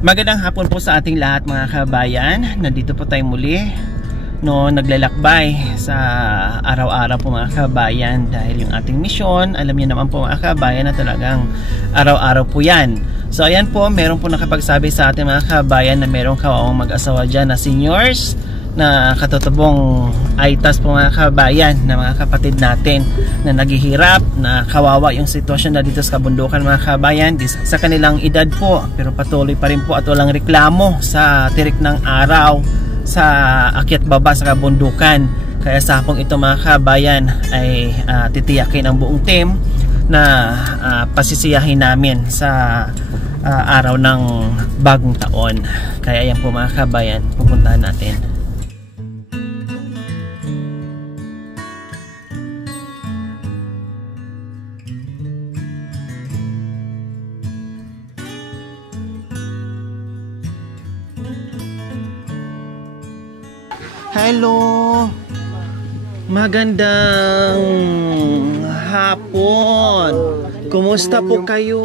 Magandang hapon po sa ating lahat mga kabayan. Nandito po tayo muli naglalakbay sa araw-araw po mga kabayan, dahil yung ating misyon, alam niyo naman po mga kabayan na talagang araw-araw po yan. So ayan po, meron po nakapagsabi sa ating mga kabayan na merong kawawang mag-asawa dyan na seniors na katutabong aitas po mga kabayan, na mga kapatid natin na naghihirap, na kawawa yung sitwasyon na dito sa kabundukan mga kabayan sa kanilang edad po, pero patuloy pa rin po at walang reklamo sa tirik ng araw sa akyat baba sa kabundukan. Kaya sa hapong ito mga kabayan ay titiyakin ang buong team na pasisiyahin namin sa araw ng bagong taon. Kaya yan po mga kabayan, pupuntahan natin. Hello! Magandang hapon! Kumusta po kayo?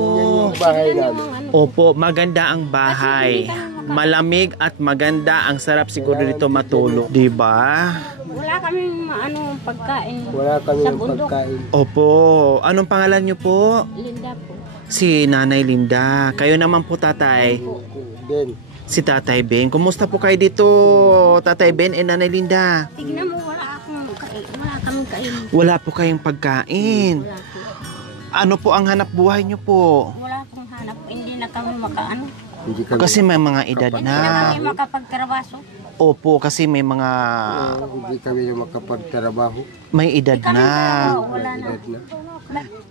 Opo, maganda ang bahay. Malamig at maganda. Ang sarap siguro dito matulog, di ba? Wala kaming pagkain. Wala kaming pagkain. Opo. Anong pangalan niyo po? Linda po. Si Nanay Linda. Kayo naman po, tatay? Ben. Si Tatay Ben. Kumusta po kayo dito, Tatay Ben and Nanay Linda? Tignan mo, wala kaming kain. Wala po kayong pagkain. Wala po. Ano po ang hanap buhay niyo po? Wala pong hanap. Hindi na kami makaano. Kasi may mga edad Hindi na. na kami makapagtrabaho. Opo, kasi may mga Hindi kami makapagtrabaho. may edad Hindi kami na. trabaho, wala na. Edad na.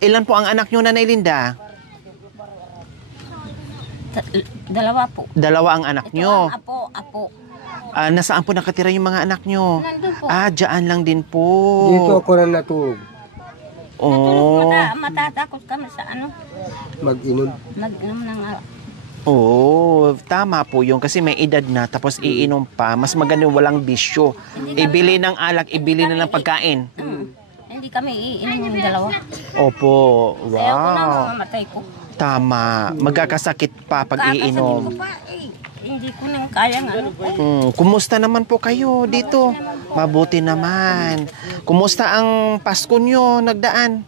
Ilan po ang anak niyo, Nanay Linda? Dalawa po. Dalawa ang anak Ito niyo. ang apo. Nasaan po nakatira yung mga anak niyo? Nandun po. Diyan lang din po. Dito ako na natulog. Oh. Matatakot kami sa Mag-inom. mag-inom ng Oo, tama po yun kasi may edad na tapos iinom pa. Mas maganda walang bisyo. Ibili ng alak, ibili na ng pagkain. Hindi kami iinom yung dalawa. Opo, Ayaw ko na wow. mamatay ko. Tama, magkakasakit pa pag Kakasakin iinom. ko pa hindi ko nang kayang Kumusta naman po kayo dito? Mabuti naman. Kumusta ang Pasko nyo nagdaan?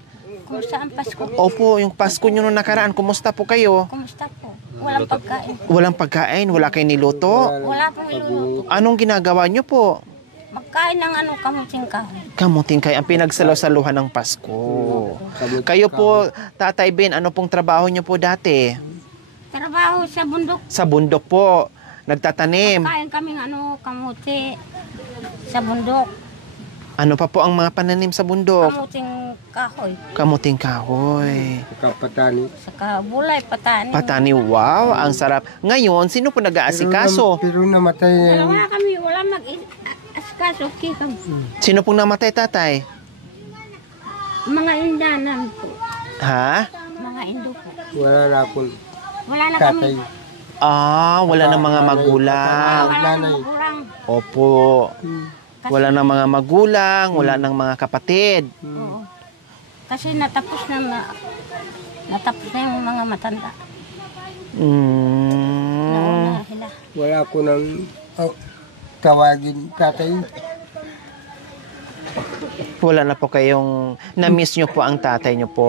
Kumusta ang Pasko? Opo, yung Pasko nyo nung nakaraan, kumusta po kayo? Kumusta po? Walang pagkain. Walang pagkain? Wala kayong niluto? Wala pong iluluto. Anong ginagawa nyo po? Magkain ng kamuting kahoy. Kamuting kayo, ang pinagsalo-saluhan ng Pasko. Kayo po, Tatay Ben, ano pong trabaho nyo po dati? Trabaho sa bundok. Sa bundok po, nagtatanim. Kain kaming kamuti sa bundok. Ano pa po ang mga pananim sa bundok? Kamuting kahoy. Kamuting kahoy. Kapatani. Saka bulay, patani. Patani, wow, ang sarap. Ngayon, sino po nag-aasikaso? Pero namatay na yun. Dalawa kami, wala mag-asikaso. Okay kami. Sino pong namatay, Tatay? Mga indanan po. Ha? Mga indo po. Wala na akong Wala na tatay. kami. Wala na mga magulang. Wala na magulang. Opo. Wala na mga magulang, wala nang mga kapatid. Oo. Kasi natapos na yung mga matanda. Nauna sila. Wala ko nang tawagin tatay. Wala na po kayong, na-miss nyo po ang tatay nyo po,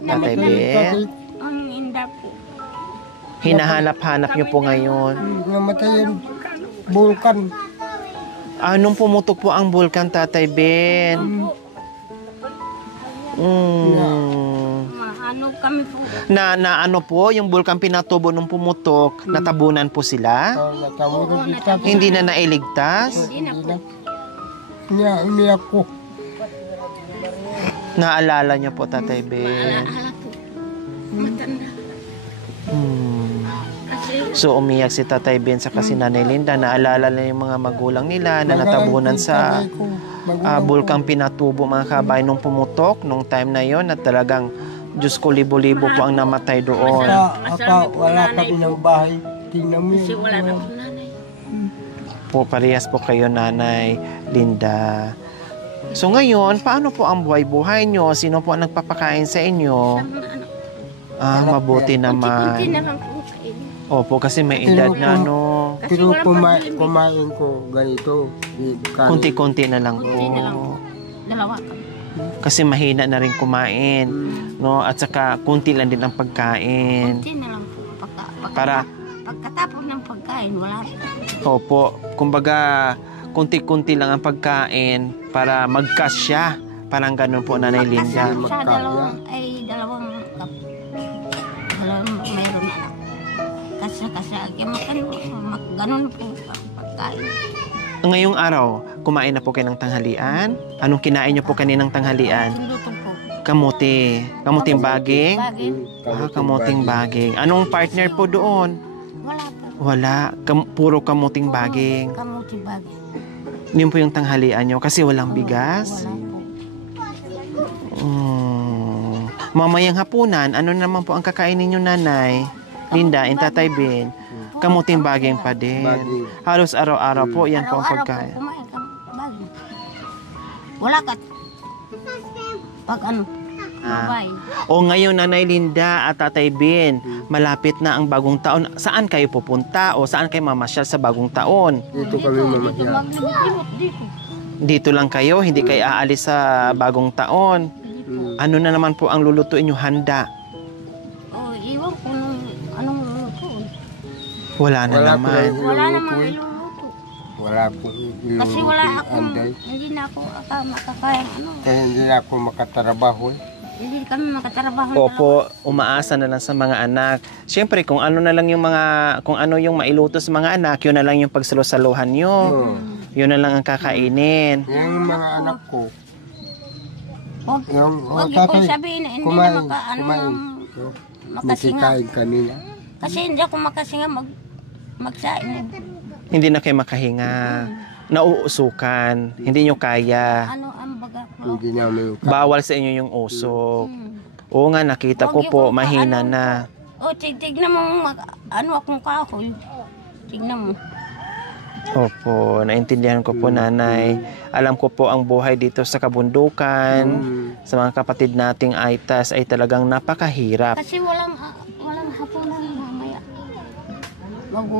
Tatay Ben. Ang inda po. Hinahanap-hanap nyo po ngayon. Namatay yung bulkan. Anong pumutok po ang bulkan, Tatay Ben? Ano kami po. Na ano po, yung bulkan pinatubo nung pumutok, natabunan po sila? Natawag kita. Hindi na nailigtas? Hindi na po. Umiyak ko. Naalala nyo po, Tatay Ben? Alaala po. Matanda. Kasi So umiyak si Tatay Ben sa kasi Nanay Linda. Naalala na yung mga magulang nila na natabunan sa bulkang Pinatubo mga kabayan nung pumutok nung time na yon at talagang Diyos ko, libo-libo po ang namatay doon. Wala kami ng bahay. Tingnan mo kasi yun. wala na po nanay. Po, parehas po kayo, Nanay Linda. So ngayon, paano po ang buhay-buhay nyo? Sino po ang nagpapakain sa inyo? Sa mga Mabuti Kunti-kunti naman. na lang po sa inyo. Opo, kasi may edad na, no? Pero kumain ko ganito. Kunti-kunti na lang po. Kunti na lang. Dalawa kami. Kasi mahina na rin kumain, no? At saka kunti lang din ang pagkain. Kunti na lang po. Para- Pagkatapos ng pagkain, wala rin. Opo, kumbaga kunti-kunti lang ang pagkain para magkasya. Parang ganun po, Nanay Linda. Sa dalawang mayroon anak. Kasi ganun po ang pagkain. Ngayong araw, kumain na po kayo ng tanghalian? Anong kinain niyo po kaninang tanghalian? Lutong po. Kamuti. Kamuting baging? Baging. Kamuting baging. Anong partner po doon? Wala po. Wala. Puro kamuting baging. Kamuting baging. Yun po yung tanghalian nyo kasi walang bigas. Wala po. Mamayang hapunan, ano naman po ang kakainin nyo, Nanay Linda and Tatay Ben? Kamuting baging pa din. Baging. Halos araw-araw po, yan po ang Araw-araw pagkain. po kumain ka baging. Wala ka. Pag mabay. O ngayon, Nanay Linda at Tatay Ben, malapit na ang bagong taon. Saan kayo pupunta o saan kayo mamasyal sa bagong taon? Dito kami mamasyal. Maglibot dito. Dito lang kayo, hindi kayo aalis sa bagong taon. Ano na naman po ang lulutuin nyo handa? Iwan ko anong luluto. Wala na Wala naman. po. Wala namang iluluto. Wala po iluluto. Kasi wala akong, Anday. hindi na ako makakayang Kaya hindi na ako makatrabaho. Hindi kami makatrabaho. Opo, umaasa na lang sa mga anak. Siyempre, kung ano na lang yung kung ano yung mailuto sa mga anak, yun na lang yung pagsalo-saluhan nyo. Yun na lang ang kakainin. Yung mga anak ko, Huwag tatay, kong sabihin na hindi kumain, na kumain. makasinga. Nakikain kanina. Kasi hindi ako makasinga magsain. Hindi na kayo makahinga. Nauusukan. Hindi nyo kaya. Ano ang baga ko? Hindi namin Bawal sa inyo yung usok. Oo nga, nakita ko Huwag po, yung mahina ano, na. Tignan mo akong kahoy. Tignan mo. Opo, naintindihan ko po, Nanay. Alam ko po ang buhay dito sa kabundukan, sa mga kapatid nating Aitas ay talagang napakahirap. Kasi walang hapunan mamaya.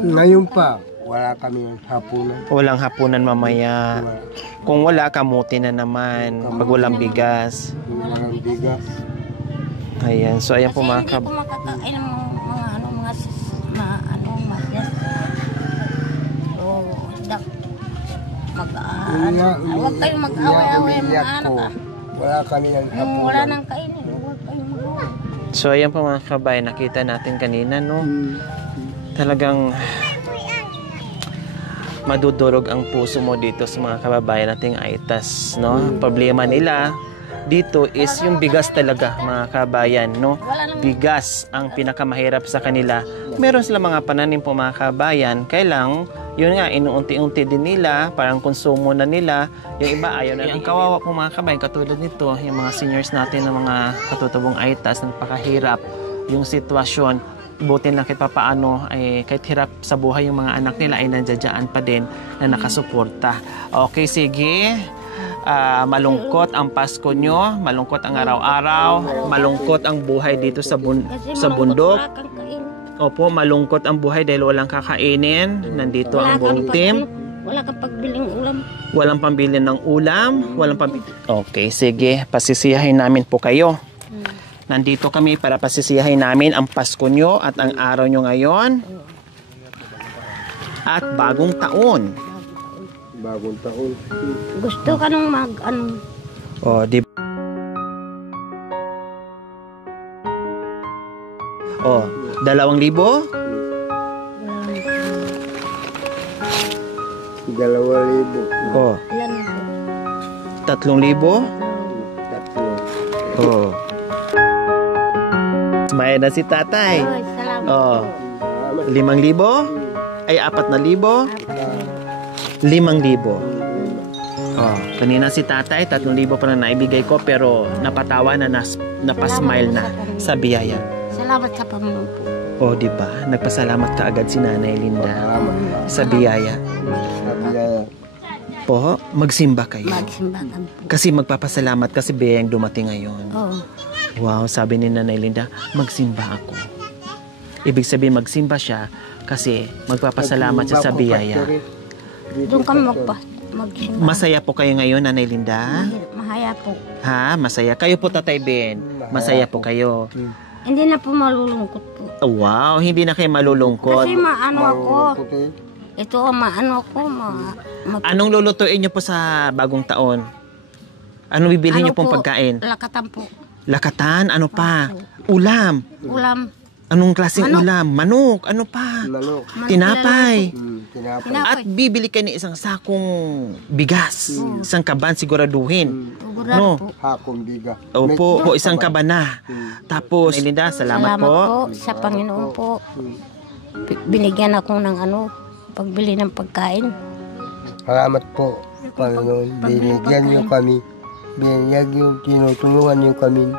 Ngayon pa, wala kami hapunan. Walang hapunan mamaya. Kung wala, kamuti na naman. Pag walang bigas. Walang bigas. Ayan, so ayan Kasi po mga hindi ko makakain ng huwag kayong mag-away-away mga anak. Wala kami ng hapunan. Wala nang kainin. Huwag kayong mag-away. So ayan po mga kabay, nakita natin kanina, no? Talagang madudurog ang puso mo dito sa mga kababayan nating Aitas, no? Problema nila dito is yung bigas talaga, mga kabayan, no? Bigas ang pinakamahirap sa kanila. Meron sila mga pananim po, mga kabayan, kailang yun nga, inuunti-unti din nila, parang konsumo na nila. Yung iba ayaw na. Ang kawawa po mga kabayan, katulad nito, yung mga seniors natin ng mga katutubong Aitas, napakahirap yung sitwasyon. Buti lang kahit papaano, kahit hirap sa buhay yung mga anak nila, ay nandiyan pa din na nakasuporta. Okay, sige. Malungkot ang Pasko nyo, malungkot ang araw-araw, malungkot ang buhay dito sa bundok. Opo, malungkot ang buhay dahil walang kakainin. Nandito ang buong team. Wala kang pagbiling ulam. Walang pambili ng ulam. Okay, sige. Pasisiyahin namin po kayo. Nandito kami para pasisiyahin namin ang Pasko nyo at ang araw nyo ngayon. At bagong taon. Bagong taon. Gusto ka nung O, di ba? O, 2,000? 2,000. O, 3,000? O. Smile na si tatay. salamat. O, 5,000? Ay, 4,000? 5,000. Oh, kanina si tatay, 3,000 pa na naibigay ko pero napatawa na, napasmile na sa biyaya. Salamat sa Panginoon po. Oh, di ba? Nagpasalamat ka agad si Nanay Linda sa biyaya. Po, magsimba kayo. Magsimbahan po. Kasi magpapasalamat kasi biyayang dumating ngayon. Oo. Wow, sabi ni Nanay Linda, magsimba ako. Ibig sabihin magsimba siya Kasi magpapasalamat siya sa biyaya. Doon kami magsimba. Masaya po kayo ngayon, Nanay Linda? Mahaya po. Ha? Masaya. Kayo po, Tatay Ben? Masaya po kayo? Hindi na po malulungkot po. Wow, hindi na kayo malulungkot. Kasi maano ako. Ito, maano ako. Anong lulutuin niyo po sa bagong taon? Anong bibilhin niyo pong pagkain? Lakatan po. Lakatan? Ano pa? Ulam? Ulam. Anong klaseng ulam? Manok? Ano pa? Manok. Tinapay? Tinapay. At bibili kayo ng isang sakong bigas. Isang kaban siguraduhin. No? Hakong biga. Opo, isang kaban na. Tapos, Linda, salamat po. Sa Panginoon po. Binigyan ako ng pagbili ng pagkain. Salamat po, Panginoon. Binigyan niyo kami. Binigyan niyo, tinutulungan niyo kami.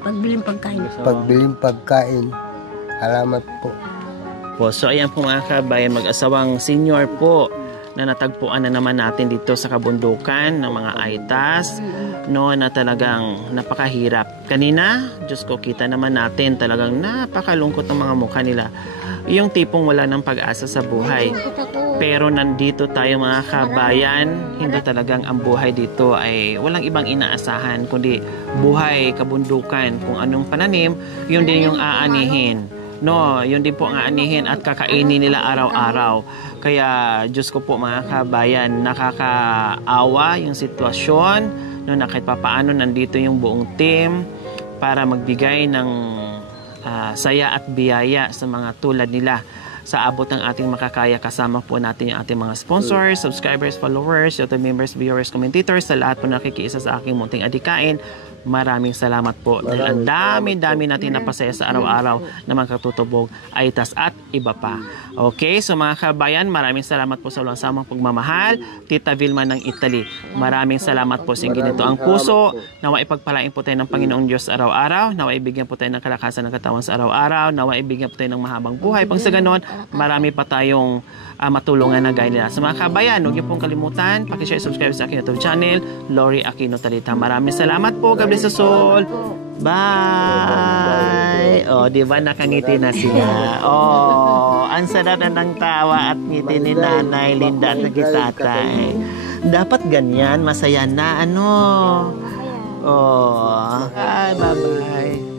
Pagbiling pagkain. Pagbiling pagkain. Salamat po. So ayan po mga kabayan, mag-asawang senior po na natagpuan na naman natin dito sa kabundukan ng mga Aitas, no, na talagang napakahirap. Kanina, Diyos ko, kita naman natin talagang napakalungkot ng mga mukha nila. Yung tipong wala ng pag-asa sa buhay. Pero nandito tayo mga kabayan, hindi talagang ang buhay dito ay walang ibang inaasahan, kundi buhay, kabundukan, kung anong pananim, yun din yung aanihin. No, yun din po ang aanihin at kakainin nila araw-araw. Kaya Diyos ko po mga kabayan, nakakaawa yung sitwasyon, no, na kahit papaano nandito yung buong team para magbigay ng saya at biyaya sa mga tulad nila. Sa abot ng ating makakaya, kasama po natin yung ating mga sponsors, subscribers, followers, YouTube members, viewers, commentators, sa lahat po nakikiisa sa aking munting adikain. Maraming salamat po. Dahil ang dami-dami natin napasaya sa araw-araw na magkatutubog, Aitas at iba pa. Okay, so mga kabayan, maraming salamat po sa walang samang pagmamahal. Tita Vilma ng Italy, maraming salamat po sa ginito ang puso. Nawa ipagpalain po tayo ng Panginoong Diyos araw-araw. Nawa ibigyan po tayo ng kalakasan ng katawan sa araw-araw. Nawa ibigyan po tayo ng mahabang buhay. Pag sa ganon, marami pa tayong matulungan na gaya nila. Sa mga kabayan, huwag niyo pong kalimutan, pakishare, subscribe sa aking YouTube channel, Lori Aquino Talita. Maraming salamat po. God bless us all. Bye! O, di ba nakangiti na sila? Oh, ang sarap na ng tawa at ngiti ni Nanay Linda at nagkitatay. Dapat ganyan, masaya na, Oh, bye-bye.